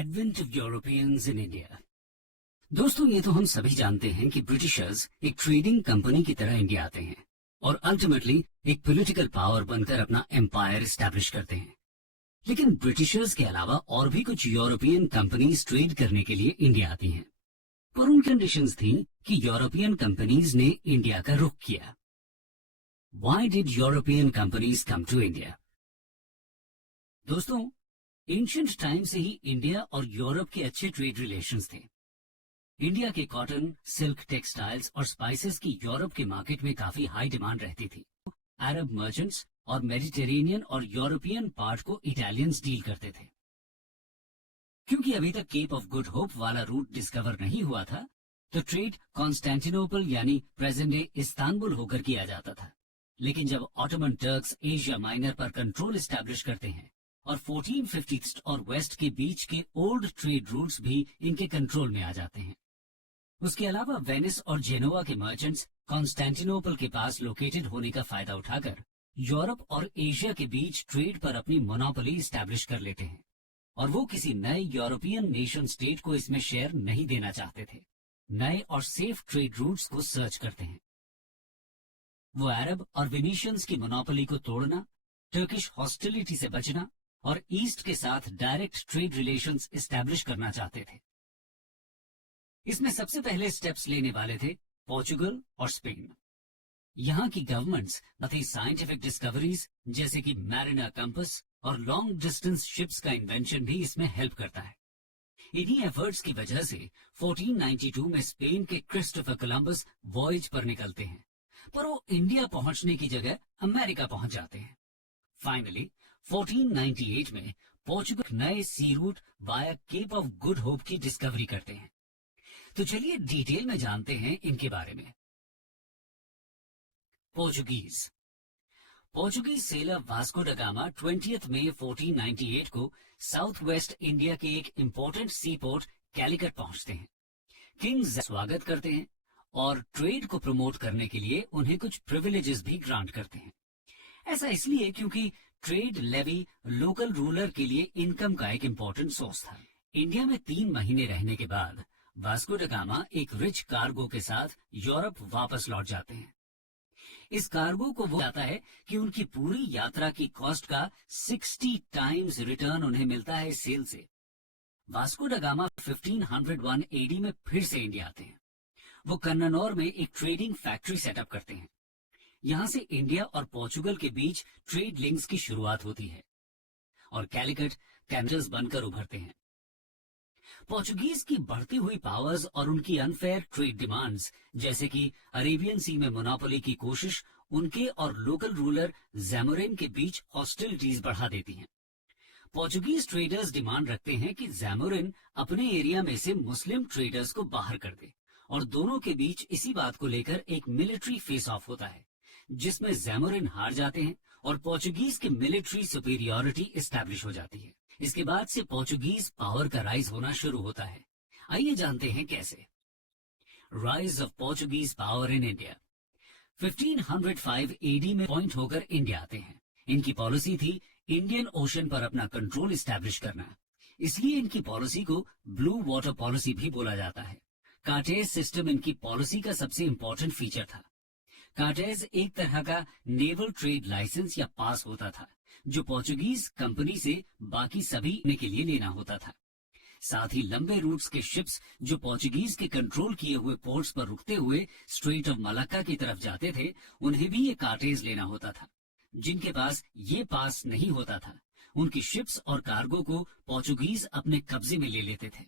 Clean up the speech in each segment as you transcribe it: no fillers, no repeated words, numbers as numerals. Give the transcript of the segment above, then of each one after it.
Advent of Europeans in India. दोस्तों, ये तो हम सभी जानते हैं कि ब्रिटिशर्स एक ट्रेडिंग कंपनी की तरह इंडिया आते हैं और अल्टीमेटली एक पॉलिटिकल पावर बनकर अपना एम्पायर एस्टैब्लिश करते हैं। लेकिन ब्रिटिशर्स के अलावा और भी कुछ यूरोपियन कंपनीज ट्रेड करने के लिए इंडिया आती हैं, पर उन कंडीशंस थी कि यूरोपियन कंपनीज ने इंडिया का रुख किया। Why did European companies come to India? दोस्तों, एंशिएंट टाइम से ही इंडिया और यूरोप के अच्छे ट्रेड रिलेशंस थे। इंडिया के कॉटन, सिल्क, टेक्सटाइल्स और स्पाइसेस की यूरोप के मार्केट में काफी हाई डिमांड रहती थी। अरब मर्चेंट्स और मेडिटेरेनियन और यूरोपियन पार्ट को इटालियंस डील करते थे। क्योंकि अभी तक केप ऑफ गुड होप वाला रूट डिस्कवर नहीं हुआ था, तो ट्रेड कॉन्स्टेंटिनोपल यानी प्रेजेंट डे इस्तांबुल होकर किया जाता था। लेकिन जब ऑटोमन टर्क्स एशिया माइनर पर कंट्रोल एस्टैब्लिश करते हैं और 1450 ईस्ट और वेस्ट के बीच के ओल्ड ट्रेड रूट्स भी इनके कंट्रोल में आ जाते हैं। उसके अलावा वेनिस और जेनोवा के मर्चेंट्स कॉन्स्टेंटिनोपल के पास लोकेटेड होने का फायदा उठाकर यूरोप और एशिया के बीच ट्रेड पर अपनी मोनोपोली एस्टैब्लिश कर लेते हैं, और वो किसी नए यूरोपियन नेशन स्टेट को इसमें शेयर नहीं देना चाहते थे। नए और सेफ ट्रेड रूट्स को सर्च करते हैं। वो अरब और विनीशियंस की मोनोपोली को तोड़ना, टर्किश हॉस्टिलिटी से बचना और ईस्ट के साथ डायरेक्ट ट्रेड रिलेशंस एस्टैब्लिश करना चाहते थे। इसमें सबसे पहले स्टेप्स लेने वाले थे पोर्चुगल और स्पेन। यहाँ की गवर्नमेंट्स तथा साइंटिफिक डिस्कवरीज जैसे कि मैरिना कंपस और लॉन्ग डिस्टेंस शिप्स का इन्वेंशन भी इसमें हेल्प करता है। इन्हीं एफर्ट्स की वजह से 1492 में स्पेन के क्रिस्टोफर कोलंबस वॉयज पर निकलते हैं, पर वो इंडिया पहुंचने की जगह अमेरिका पहुंच जाते हैं। फाइनली 1498 में पोर्चुगल नए sea route via Cape of Good Hope की डिस्कवरी करते हैं। तो चलिए डिटेल में जानते हैं इनके बारे में। Portuguese seller Vasco da Gama 20 मई 1498 को साउथ वेस्ट इंडिया के एक इंपॉर्टेंट सी पोर्ट कैलिकट पहुंचते हैं। किंग्स स्वागत करते हैं और ट्रेड को प्रमोट करने के लिए उन्हें कुछ प्रिविलेजेस भी ग्रांट करते हैं। ऐसा इसलिए क्योंकि ट्रेड लेवी लोकल रूलर के लिए इनकम का एक इम्पोर्टेंट सोर्स था। इंडिया में 3 महीने रहने के बाद वास्को ड गामा एक रिच कार्गो के साथ यूरोप वापस लौट जाते हैं। इस कार्गो को वो जाता है कि उनकी पूरी यात्रा की कॉस्ट का 60 टाइम्स रिटर्न उन्हें मिलता है सेल से। वास्को ड गामा 1501 एडी में फिर से इंडिया आते हैं। वो कन्ननौर में एक ट्रेडिंग फैक्ट्री सेटअप करते हैं। यहां से इंडिया और पोर्चुगल के बीच ट्रेड लिंक्स की शुरुआत होती है और कैलिकट कैपिटल्स बनकर उभरते हैं। पोर्चुगीज की बढ़ती हुई पावर्स और उनकी अनफेयर ट्रेड डिमांड्स जैसे कि अरेबियन सी में मोनोपोली की कोशिश उनके और लोकल रूलर जैमोरिन के बीच हॉस्टिलिटीज बढ़ा देती हैं। पोर्चुगीज ट्रेडर्स डिमांड रखते हैं कि जैमोरिन अपने एरिया में से मुस्लिम ट्रेडर्स को बाहर कर दे, और दोनों के बीच इसी बात को लेकर एक मिलिट्री फेस ऑफ होता है, जिसमें जैमोरिन हार जाते हैं और पोर्चुगीज की मिलिट्री सुपीरियरिटी एस्टैब्लिश हो जाती है। इसके बाद से पोर्चुगीज पावर का राइज होना शुरू होता है। आइए जानते हैं कैसे। Rise of Portuguese power in India. 1505 AD में पॉइंट होकर इंडिया आते हैं। इनकी पॉलिसी थी इंडियन ओशन पर अपना कंट्रोल एस्टैब्लिश करना, इसलिए इनकी पॉलिसी को ब्लू वाटर पॉलिसी भी बोला जाता है। कार्टेज सिस्टम इनकी पॉलिसी का सबसे इंपॉर्टेंट फीचर था। कार्टेज एक तरह का नेवल ट्रेड लाइसेंस या पास होता था, जो पोर्चुगीज कंपनी से बाकी सभी के लिए लेना होता था। साथ ही लंबे रूट्स के शिप्स जो पोर्चुगीज के कंट्रोल किए हुए पोर्ट्स पर रुकते हुए स्ट्रेट ऑफ मलाक्का की तरफ जाते थे, उन्हें भी ये कार्टेज लेना होता था। जिनके पास ये पास नहीं होता था, उनकी शिप्स और कार्गो को पोर्चुगीज अपने कब्जे में ले लेते थे।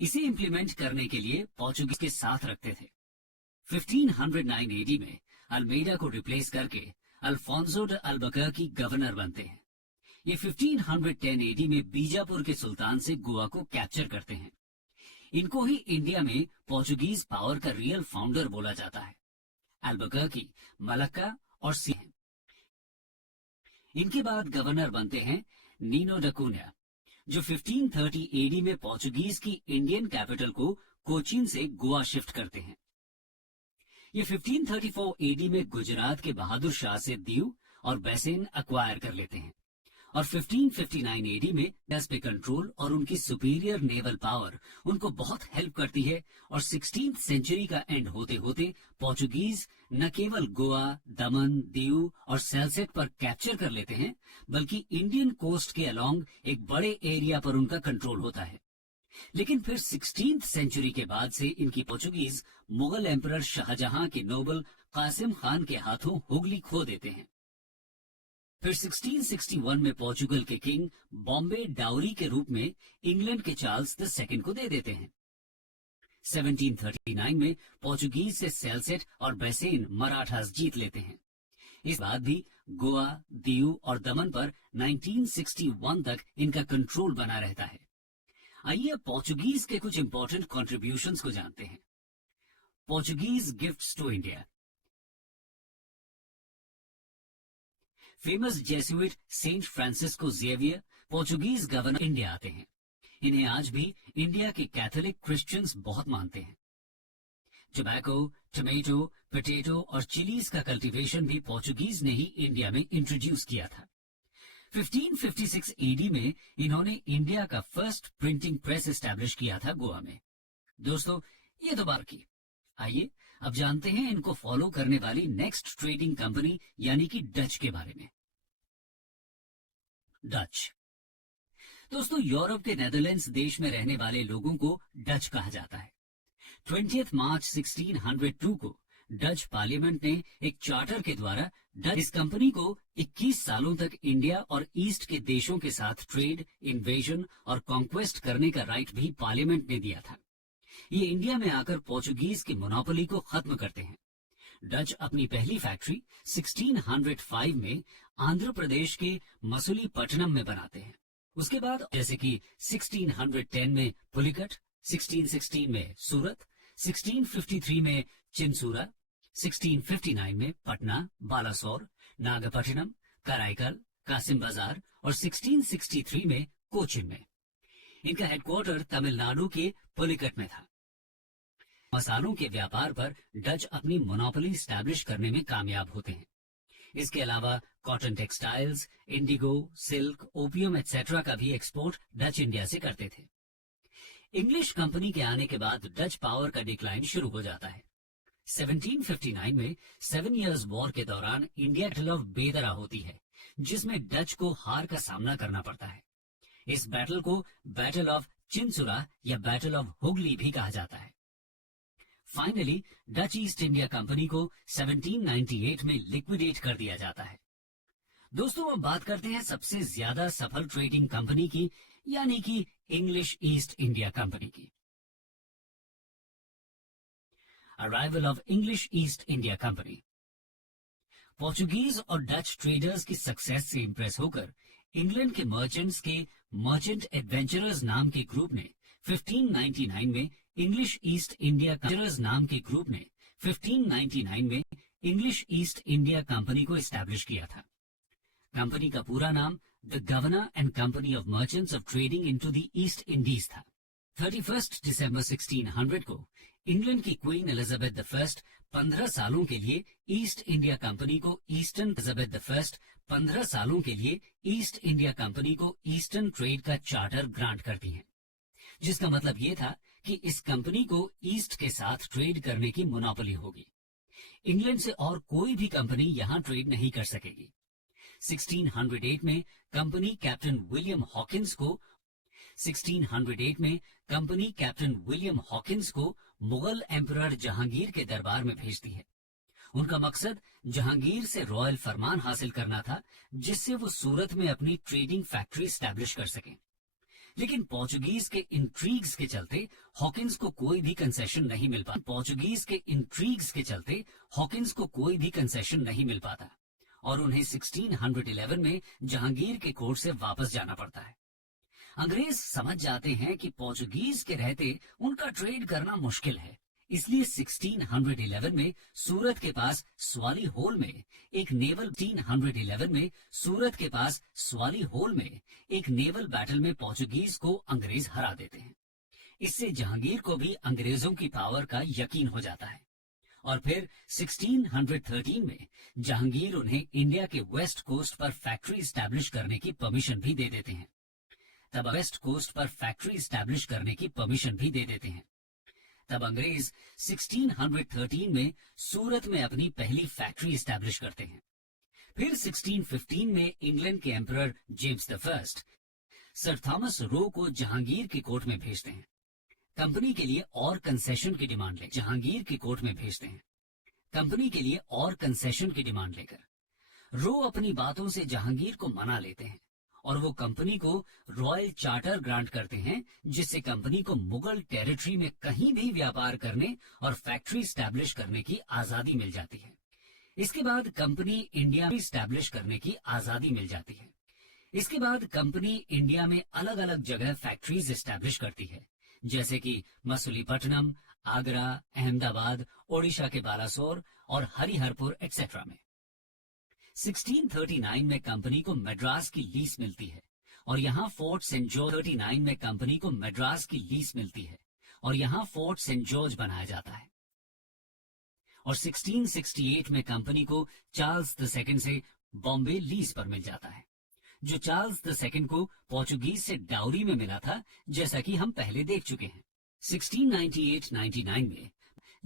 इसे इम्प्लीमेंट करने के लिए पोर्चुगीज के साथ रखते थे। 1509 एडी में अल्मेडा को रिप्लेस करके अल्फोंसो ड अल्बुकर्क गवर्नर बनते हैं। ये 1510 एडी में बीजापुर के सुल्तान से गोवा को कैप्चर करते हैं। इनको ही इंडिया में पोर्चुगीज पावर का रियल फाउंडर बोला जाता है। अल्बुकर्क, मलक्का और सी हैं। इनके बाद गवर्नर बनते हैं नीनो ड कुन्या, जो 1530 एडी में पोर्चुगीज की इंडियन कैपिटल को कोचीन से गोवा शिफ्ट करते हैं। ये 1534 एडी में गुजरात के बहादुर शाह से दीव और बैसेन अक्वायर कर लेते हैं और 1559 एडी में डच पे कंट्रोल और उनकी सुपीरियर नेवल पावर उनको बहुत हेल्प करती है और 16th सेंचुरी का एंड होते होते पोर्चुगीज न केवल गोवा, दमन, दीव और सेल्सेट पर कैप्चर कर लेते हैं, बल्कि इंडियन कोस्ट के अलोंग एक बड़े एरिया पर उनका कंट्रोल होता है। लेकिन फिर 16th सेंचुरी के बाद से इनकी पोर्चुगीज मुगल एम्परर शाहजहां के नोबल कासिम खान के हाथों हुगली खो देते हैं। फिर 1661 में पोर्चुगल के किंग बॉम्बे डाउरी के रूप में इंग्लैंड के चार्ल्स II को दे देते हैं। 1739 में पोर्चुगीज से सेल्सेट और बैसेन मराठास जीत लेते हैं। इस बाद भी गोवा, दीव और दमन पर 1961 तक इनका कंट्रोल बना रहता है। आइए पोर्चुगीज के कुछ इंपॉर्टेंट कॉन्ट्रीब्यूशंस को जानते हैं। Portuguese gifts to India. Famous Jesuit saint Francisco Xavier Portuguese governor India आते हैं। इन्हें आज भी इंडिया के कैथोलिक क्रिश्चियंस बहुत मानते हैं। टोबैको, टोमेटो, पोटैटो और चिलीज का कल्टीवेशन भी पोर्चुगीज ने ही इंडिया में इंट्रोड्यूस किया था। 1556 एडी में इन्होंने इंडिया का फर्स्ट प्रिंटिंग प्रेस एस्टैब्लिश किया था गोवा में। दोस्तों, ये तो बात की। आइए अब जानते हैं इनको फॉलो करने वाली नेक्स्ट ट्रेडिंग कंपनी यानी कि डच के बारे में। डच। दोस्तों, यूरोप के नेदरलैंड्स देश में रहने वाले लोगों को डच कहा जाता है। 20 मार्च 1602 को डच पार्लियामेंट ने एक चार्टर के द्वारा डच इस कंपनी को 21 सालों तक इंडिया और ईस्ट के देशों के साथ ट्रेड, इन्वेजन और कॉन्क्वेस्ट करने का राइट भी पार्लियामेंट ने दिया था। ये इंडिया में आकर पोर्चुगीज की मोनोपोली को खत्म करते हैं। डच अपनी पहली फैक्ट्री 1605 में आंध्र प्रदेश के मसूलीपट्टनम में बनाते हैं। उसके बाद जैसे कि 1610 में पुलिकट, 1616 में सूरत, 1653 में चिंसूरा, 1659 में पटना, बालासोर, नागपट्टिनम, कराईकल, कासिम बाजार और 1663 में कोचिन में। इनका हेडक्वार्टर तमिलनाडु के पुलिकट में था। मसालों के व्यापार पर डच अपनी मोनोपोली स्टैब्लिश करने में कामयाब होते हैं। इसके अलावा cotton textiles, Indigo, silk, opium etcetera का भी एक्सपोर्ट डच इंडिया से करते थे। इंग्लिश कंपनी के आने के बाद डच पावर का डिक्लाइन शुरू हो जाता है। 1759 में 7 इयर्स वॉर के दौरान इंडिया बैटल ऑफ बेदरा होती है, जिसमें डच को हार का सामना करना पड़ता है। इस बैटल को बैटल ऑफ चिंसुरा या बैटल ऑफ हुगली भी कहा जाता है। Finally Dutch east India company को 1798 में लिक्विडेट कर दिया जाता है। दोस्तों, अब बात करते हैं सबसे ज्यादा सफल ट्रेडिंग कंपनी की, यानी कि इंग्लिश ईस्ट इंडिया कंपनी की। Arrival of English east India company. Portuguese और डच ट्रेडर्स की सक्सेस से इंप्रेस होकर इंग्लैंड के मर्चेंट्स के मर्चेंट एडवेंचरर्स नाम के ग्रुप ने 1599 में इंग्लिश ईस्ट इंडिया नाम के ग्रुप ने 1599 में इंग्लिश ईस्ट इंडिया कंपनी को एस्टैब्लिश किया था। कंपनी का पूरा नाम the governor and company of merchants of trading into the east Indies था। 31 दिसंबर 1600 को इंग्लैंड की क्वीन एलिजाबेथ I 15 सालों के लिए ईस्ट इंडिया कंपनी को ईस्ट इंडिया कंपनी को ईस्टर्न ट्रेड का चार्टर ग्रांट करती हैं, जिसका मतलब ये था कि इस कंपनी को ईस्ट के साथ ट्रेड करने की मोनोपोली होगी। इंग्लैंड से और कोई भी कंपनी यहां ट्रेड नहीं कर सकेगी। 1608 में कंपनी कैप्टन विलियम हॉकिंस को मुगल एम्परर जहांगीर के दरबार में भेजती है। उनका मकसद जहांगीर से रॉयल फरमान हासिल करना था, जिससे वो सूरत में अपनी ट्रेडिंग फैक्ट्री स्टैब्लिश कर सकें। लेकिन पोर्चुगीज के इंट्रीग्स के चलते हॉकिंस को कोई भी कंसेशन नहीं मिल पाता और उन्हें 1611 में जहांगीर के कोर्ट से वापस जाना पड़ता है। अंग्रेज समझ जाते हैं कि पोर्चुगीज के रहते उनका ट्रेड करना मुश्किल है, इसलिए 1611 में सूरत के पास स्वाली होल में एक नेवल बैटल में पोर्चुगीज को अंग्रेज हरा देते हैं। इससे जहांगीर को भी अंग्रेजों की पावर का यकीन हो जाता है और फिर 1613 में जहांगीर उन्हें इंडिया के वेस्ट कोस्ट पर फैक्ट्री स्टैब्लिश करने की परमिशन भी दे देते हैं। तब वेस्ट कोस्ट पर फैक्ट्री स्टैब्लिश करने की परमिशन भी दे देते हैं। तब अंग्रेज 1613 में सूरत में अपनी पहली फैक्ट्री स्टैब्लिश करते हैं। फिर 1615 में इंग्लैंड के emperor James the first sir Thomas Roe को जहांगीर की कोर्ट में भेजते हैं। कंपनी के लिए और कंसेशन की डिमांड ले जहांगीर की कोर्ट में भेजते हैं। कंपनी के लिए और कंसेशन की डिमांड लेकर रो अपनी बातों से जहांगीर को मना लेते हैं और वो कंपनी को रॉयल चार्टर ग्रांट करते हैं, जिससे कंपनी को मुगल टेरिटरी में कहीं भी व्यापार करने और फैक्ट्री स्टैब्लिश करने की आजादी मिल जाती है। इसके बाद कंपनी इंडिया में स्टैब्लिश करने की आजादी मिल जाती है। इसके बाद कंपनी इंडिया में अलग अलग जगह फैक्ट्रीज स्टैब्लिश करती है, जैसे कि मसूलीपट्टनम, आगरा, अहमदाबाद, ओडिशा के बालासोर और हरिहरपुर एक्सेट्रा में। 1639 में कंपनी को मद्रास की लीज मिलती है और यहाँ फोर्ट सेंट जॉर्ज 39 में कंपनी को मद्रास की लीज मिलती है और यहाँ फोर्ट सेंट जॉर्ज बनाया जाता है। और 1668 में कंपनी को चार्ल्स II से बॉम्बे लीज पर मिल जाता है, जो चार्ल्स II को पोर्चुगीज से डाउरी में मिला था, जैसा कि हम पहले देख चुके हैं। 1698-99 में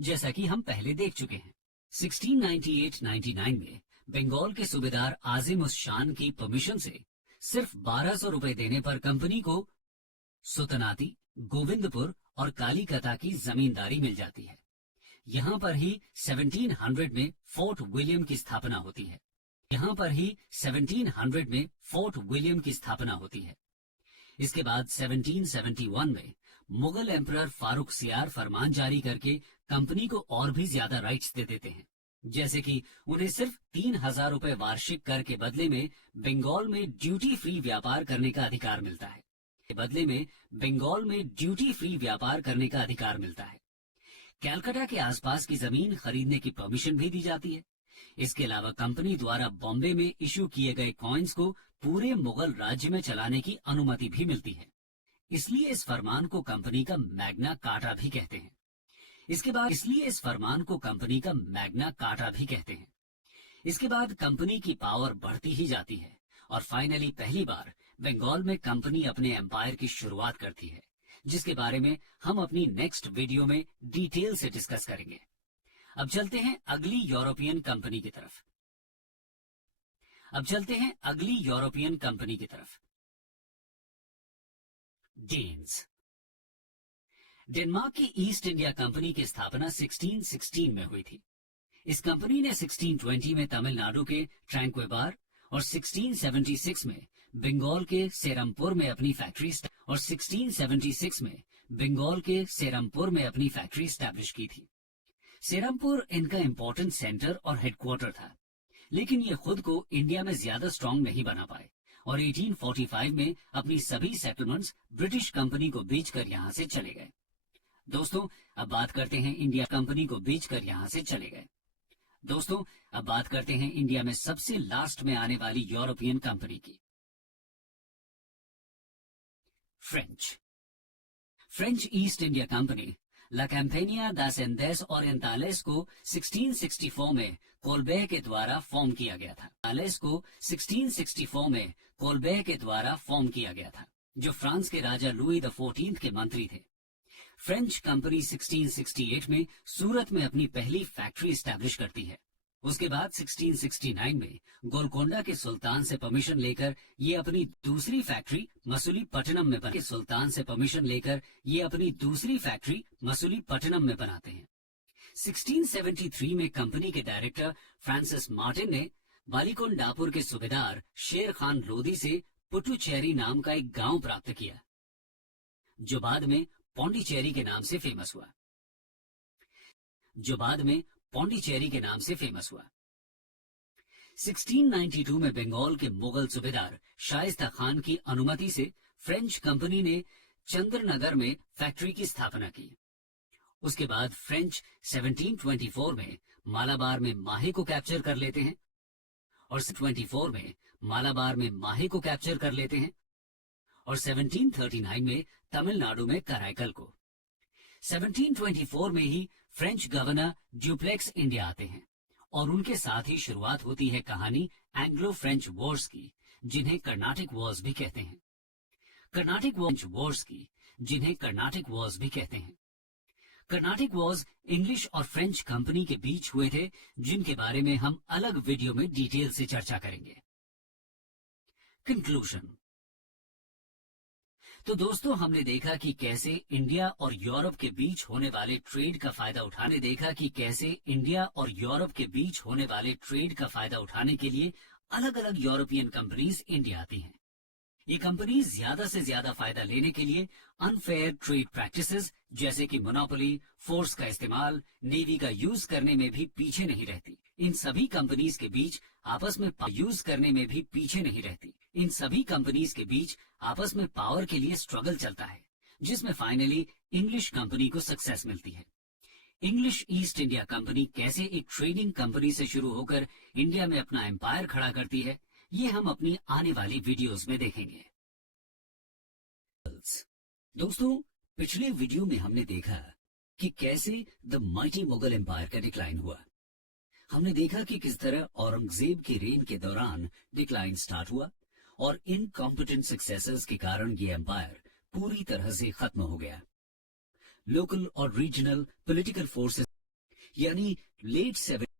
जैसा कि हम पहले देख चुके हैं 1698-99 में बंगाल के सूबेदार आजिम उस शान की परमिशन से सिर्फ 1200 रुपए देने पर कंपनी को सुतनाती, गोविंदपुर और कालीकता की जमींदारी मिल जाती है। यहाँ पर ही 1700 में फोर्ट विलियम की स्थापना होती है। यहाँ पर ही 1700 में फोर्ट विलियम की स्थापना होती है। इसके बाद 1771 में मुगल एम्परर फारूक सियार फरमान जारी करके कंपनी को और भी ज्यादा राइट्स दे देते हैं, जैसे कि उन्हें सिर्फ 3000 रुपए वार्षिक कर के बदले में बंगाल में ड्यूटी फ्री व्यापार करने का अधिकार मिलता है। बदले में बंगाल में ड्यूटी फ्री व्यापार करने का अधिकार मिलता है। कैलकाटा के आसपास की जमीन खरीदने की परमिशन भी दी जाती है। इसके अलावा कंपनी द्वारा बॉम्बे में इश्यू किए गए कॉइन्स को पूरे मुगल राज्य में चलाने की अनुमति भी मिलती है। इसलिए इस फरमान को कंपनी का मैग्ना कार्टा भी कहते हैं। इसलिए इस फरमान को कंपनी का मैग्ना कार्टा भी कहते हैं। इसके बाद कंपनी की पावर बढ़ती ही जाती है और फाइनली पहली बार बंगाल में कंपनी अपने एम्पायर की शुरुआत करती है, जिसके बारे में हम अपनी नेक्स्ट वीडियो में डिटेल से डिस्कस करेंगे। अब चलते हैं अगली यूरोपियन कंपनी की तरफ। डेन्स। डेनमार्क की ईस्ट इंडिया कंपनी की स्थापना 1616 में हुई थी। इस कंपनी ने 1620 में तमिलनाडु के ट्रैंक्वेबार और 1676 में बंगाल के सेरमपुर में अपनी फैक्ट्री स्टैब्लिश की थी। सेरमपुर इनका इम्पोर्टेंट सेंटर और हेडक्वार्टर था, लेकिन ये खुद को इंडिया में ज्यादा स्ट्रांग नहीं बना पाए और 1845 में अपनी सभी सेटलमेंट्स ब्रिटिश कंपनी को बेचकर यहाँ से चले गए। दोस्तों, अब बात करते हैं इंडिया में सबसे लास्ट में आने वाली यूरोपियन कंपनी की। फ्रेंच ईस्ट इंडिया कंपनी ला कैंपेनिया दास एंडेस और एंतालेस को 1664 में कोलबे के द्वारा फॉर्म किया गया था, जो फ्रांस के राजा लुई XIV के मंत्री थे। फ्रेंच कंपनी 1668 में सूरत में अपनी पहली फैक्ट्री स्टैब्लिश करती है। उसके बाद 1669 में गोलकोंडा के सुल्तान से परमिशन लेकर ये अपनी दूसरी फैक्ट्री मसूलीपट्टनम में बनाते हैं। 1673 में कंपनी के डायरेक्टर फ्रांसिस मार्टिन ने बालीकोंडापुर के सूबेदार शेर खान लोदी से पुटुचेरी नाम का एक गांव प्राप्त किया, जो बाद में पौंडीचेरी के नाम से फेमस हुआ। 1692 में बंगाल के मुगल सूबेदार शाइस्ता खान की अनुमति से फ्रेंच कंपनी ने चंद्रनगर में फैक्ट्री की स्थापना की। उसके बाद फ्रेंच 1724 में मालाबार में माहे को कैप्चर कर लेते हैं और 1739 में तमिलनाडु में कराईकल को। 1724 में ही फ्रेंच गवर्नर ड्यूप्लेक्स इंडिया आते हैं और उनके साथ ही शुरुआत होती है कहानी एंग्लो फ्रेंच वॉर्स की, जिन्हें कर्नाटिक वॉर्स भी कहते हैं। कर्नाटिक वॉर्स की, जिन्हें कर्नाटिक वॉर्स भी कहते हैं। कर्नाटिक वॉर्स इंग्लिश और फ्रेंच कंपनी के बीच हुए थे, जिनके बारे में हम अलग वीडियो में डिटेल से चर्चा करेंगे। कंक्लूजन। तो दोस्तों, हमने देखा कि कैसे इंडिया और यूरोप के बीच होने वाले ट्रेड का फायदा उठाने के लिए अलग अलग यूरोपियन कंपनीज इंडिया आती हैं। ये कंपनीज ज्यादा से ज्यादा फायदा लेने के लिए अनफेयर ट्रेड प्रैक्टिसेस जैसे कि मोनोपोली, फोर्स का इस्तेमाल, नेवी का यूज करने में भी पीछे नहीं रहती। इन सभी कंपनीज के बीच आपस में पावर के लिए स्ट्रगल चलता है, जिसमें फाइनली इंग्लिश कंपनी को सक्सेस मिलती है। इंग्लिश ईस्ट इंडिया कंपनी कैसे एक ट्रेडिंग कंपनी से शुरू होकर इंडिया में अपना एम्पायर खड़ा करती है, ये हम अपनी आने वाली वीडियोस में देखेंगे। दोस्तों, पिछले वीडियो में हमने देखा कि कैसे द माइटी मुगल एम्पायर का डिक्लाइन हुआ। हमने देखा कि किस तरह औरंगजेब के रेन के दौरान डिक्लाइन स्टार्ट हुआ और इनकॉम्पिटेंट सक्सेसर्स के कारण ये एम्पायर पूरी तरह से खत्म हो गया। लोकल और रीजनल पॉलिटिकल फोर्सेस यानी लेट